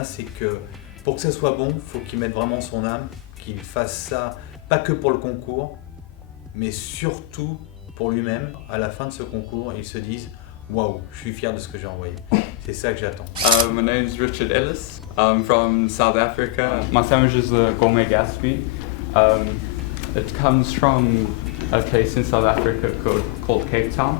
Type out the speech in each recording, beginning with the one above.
là, c'est que pour que ça soit bon, il faut qu'il mette vraiment son âme, qu'il fasse ça, pas que pour le concours, mais surtout pour lui-même. À la fin de ce concours, il se dise « Waouh, je suis fier de ce que j'ai envoyé ». C'est ça que j'attends. My name is Richard Ellis. I'm from South Africa. My sandwich is a gourmet Gatsby. It comes from a place in South Africa called Cape Town.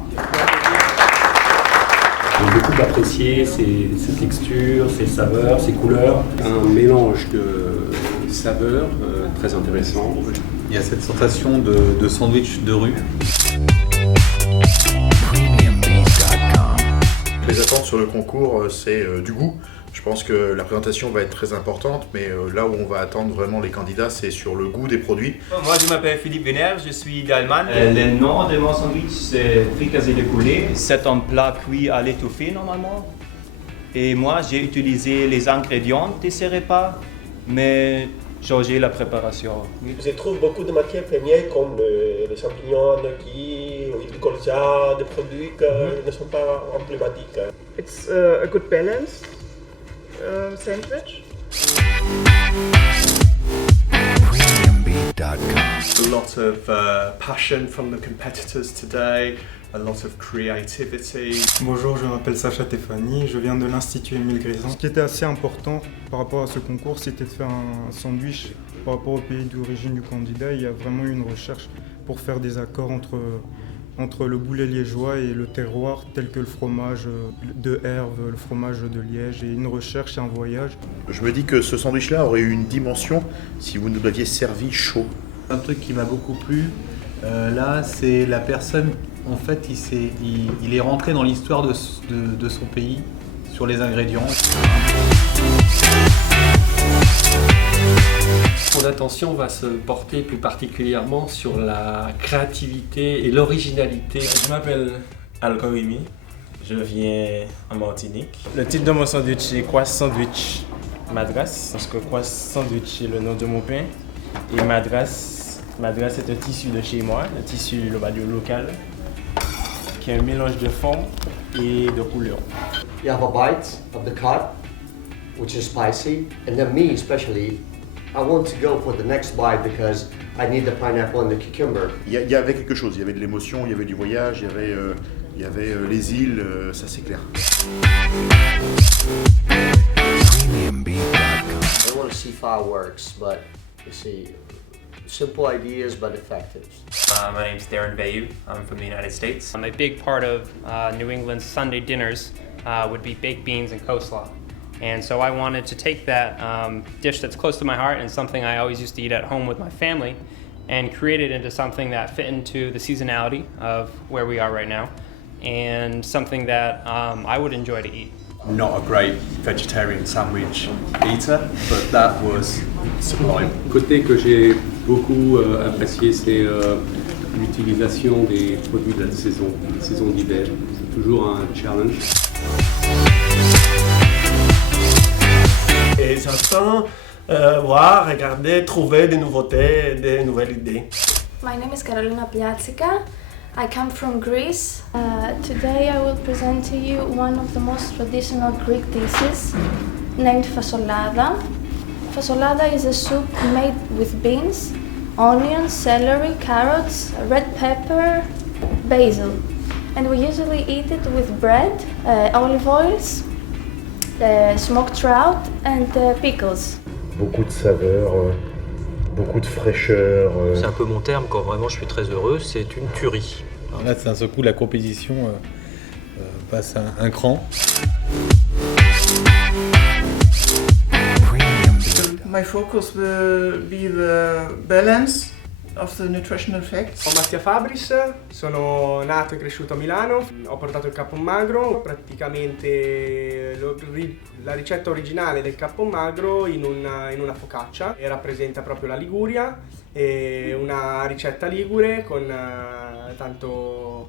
J'ai beaucoup apprécié ses textures, ses saveurs, ses couleurs. Un mélange de saveurs très intéressant. Il y a cette sensation de sandwich de rue. Les attentes sur le concours, c'est du goût. Je pense que la présentation va être très importante, mais là où on va attendre vraiment les candidats, c'est sur le goût des produits. Moi, je m'appelle Philippe Vénère, je suis d'Allemagne. Le nom de mon sandwich, c'est fricassé de poulet. C'est un plat cuit à l'étouffée normalement. Et moi, j'ai utilisé les ingrédients de ces repas, mais changé la préparation. Je trouve beaucoup de matières premières comme les champignons, l'huile de colza, des produits qui ne sont pas emblématiques. It's a good balance sandwich. A lot of passion from the competitors today, a lot of creativity. Bonjour, je m'appelle Sacha Tefani, je viens de l'Institut Émile Grésan. Ce qui était assez important par rapport à ce concours, c'était de faire un sandwich par rapport au pays d'origine du candidat. Il y a vraiment eu une recherche pour faire des accords entre le boulet liégeois et le terroir, tel que le fromage de Herve, le fromage de Liège, et une recherche et un voyage. Je me dis que ce sandwich-là aurait eu une dimension si vous nous l'aviez servi chaud. Un truc qui m'a beaucoup plu, là, c'est la personne, en fait, il est rentré dans l'histoire de son pays, sur les ingrédients. Mon attention va se porter plus particulièrement sur la créativité et l'originalité. Je m'appelle Alcorimi, je viens en Martinique. Le titre de mon sandwich c'est Croisse Sandwich Madras, parce que Croisse Sandwich est le nom de mon pain et Madras est un tissu de chez moi, un tissu local, qui est un mélange de forme et de couleurs. You have a bite of the cod, which is spicy, and then me especially, I want to go for the next bite because I need the pineapple and the cucumber. Il y avait quelque chose, il y avait de l'émotion, il y avait du voyage, il y avait les îles, ça c'est clair. I want to see fireworks, but you see, simple ideas but effective. My name's Darren Bayou. I'm from the United States. A big part of New England's Sunday dinners would be baked beans and coleslaw. And so I wanted to take that dish that's close to my heart and something I always used to eat at home with my family and create it into something that fit into the seasonality of where we are right now and something that I would enjoy to eat. Not a great vegetarian sandwich eater, but that was sublime. Côté que j'ai beaucoup apprécié, c'est l'utilisation des produits de la saison d'hiver. C'est toujours un challenge. Et j'attends voir, regarder, trouver des nouveautés, des nouvelles idées. My name is Carolina Pliatsika. I come from Greece. Today I will present to you one of the most traditional Greek dishes named fasolada. Fasolada is a soup made with beans, onions, celery, carrots, red pepper, basil. And we usually eat it with bread, olive oils, smoked trout and pickles. Beaucoup de saveurs, beaucoup de fraîcheur. C'est un peu mon terme quand vraiment je suis très heureux, c'est une tuerie. Alors là, d'un seul coup, la compétition passe un cran. My focus will be the balance of the nutritional facts. Sono Mattia Fabris, sono nato e cresciuto a Milano, ho portato il cappon magro, praticamente la ricetta originale del cappon magro in una focaccia e rappresenta proprio la Liguria e una ricetta ligure con tanto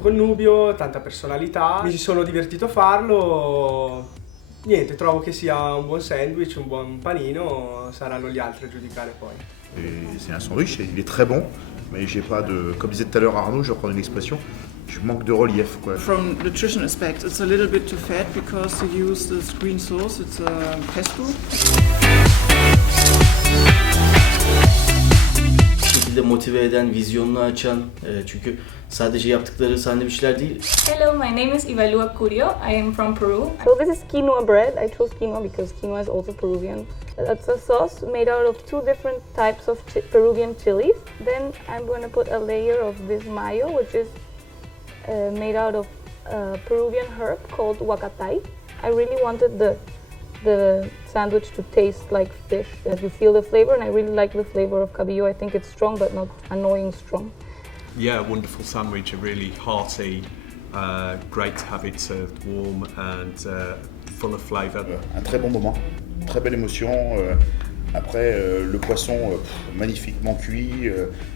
connubio, tanta personalità. Mi ci sono divertito a farlo niente, trovo che sia un buon sandwich, un buon panino, saranno gli altri a giudicare poi. Et c'est un sandwich, il est très bon, mais j'ai pas de, comme disait tout à l'heure Arnaud, je vais reprendre une expression, je manque de relief quoi. From nutrition aspect, it's a little bit too fat because they use this green sauce, it's pesto. şekilde motive eden, vizyonunu açan, çünkü sadece yaptıkları sandviçler değil. Hello, my name is Ivalua Curio. I am from Peru. So this is quinoa bread. I chose quinoa because quinoa is also Peruvian. It's a sauce made out of 2 different types of Peruvian chilies. Then I'm going to put a layer of this mayo, which is made out of a Peruvian herb called huacatay. I really wanted the sandwich to taste like fish. You feel the flavor, and I really like the flavor of cabillaud. I think it's strong, but not annoying strong. Yeah, wonderful sandwich, a really hearty, great to have it served warm and full of flavour. Un très bon moment, très belle émotion. Après, le poisson magnifiquement cuit,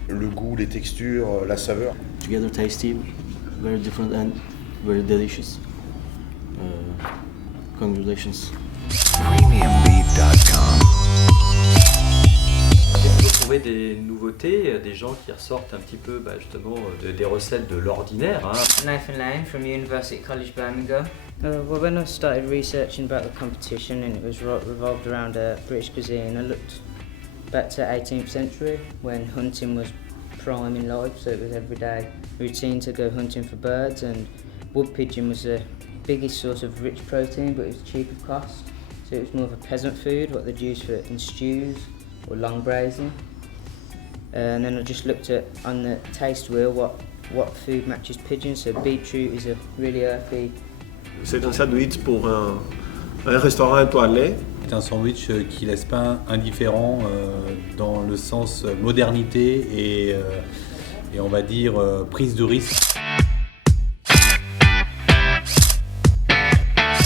le goût, les textures, la saveur. Together tasty, very different and very delicious. Congratulations. PremiumBeef.com. On peut trouver des nouveautés, des gens qui ressortent un petit peu justement des recettes de l'ordinaire. Nathan Lane from University College Birmingham. Well, when I started researching about the competition and it was revolved around British cuisine, I looked back to 18th century when hunting was prime in life, so it was everyday routine to go hunting for birds, and wood pigeon was the biggest source of rich protein, but it was cheap of cost. So it was more of a peasant food, what they'd use for in stews or long braising. And then I just looked at on the taste wheel what food matches pigeon. So beetroot is a really earthy. C'est un sandwich pour un restaurant étoilé. C'est un sandwich qui laisse pas indifférent dans le sens modernité et on va dire prise de risque.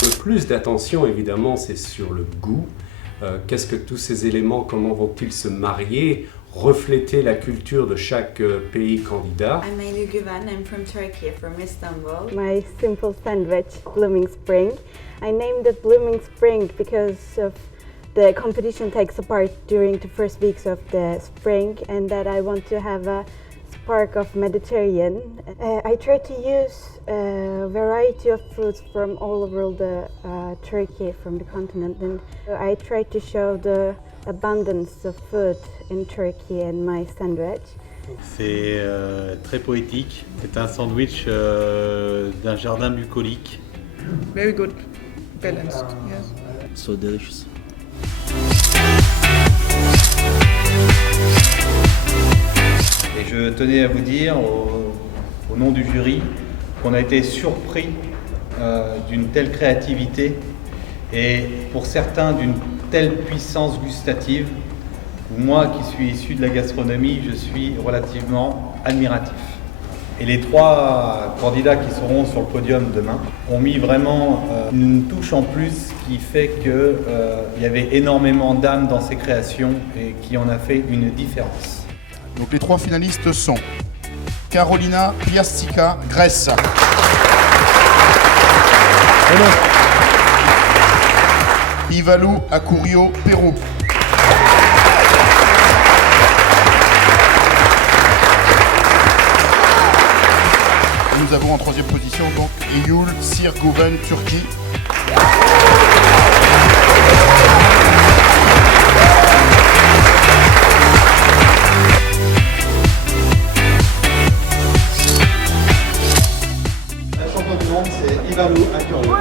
Le plus d'attention évidemment c'est sur le goût. Qu'est-ce que tous ces éléments, comment vont-ils se marier, refléter la culture de chaque pays candidat? I'm Ayla Güven, I'm from Turkey, from Istanbul. My simple sandwich, Blooming Spring. I named it Blooming Spring because of the competition takes part during the first weeks of the spring, and that I want to have a spark of Mediterranean. I try to use a variety of fruits from all over Turkey, from the continent, and I try to show the abundance of food in Turkey in my sandwich. C'est très poétique. C'est un sandwich d'un jardin bucolique. Very good, balanced. Yes. So delicious. Et je tenais à vous dire au nom du jury qu'on a été surpris d'une telle créativité et pour certains d'une telle puissance gustative où moi qui suis issu de la gastronomie, je suis relativement admiratif. Et les 3 candidats qui seront sur le podium demain ont mis vraiment une touche en plus qui fait qu'il y avait énormément d'âme dans ces créations et qui en a fait une différence. Donc les 3 finalistes sont Carolina Piastica, Grèce. Ivalou Akurio, Pérou. Nous avons en 3e position donc Eyul Sirguven, Turquie. La championne du monde, c'est Ivalou Akurio.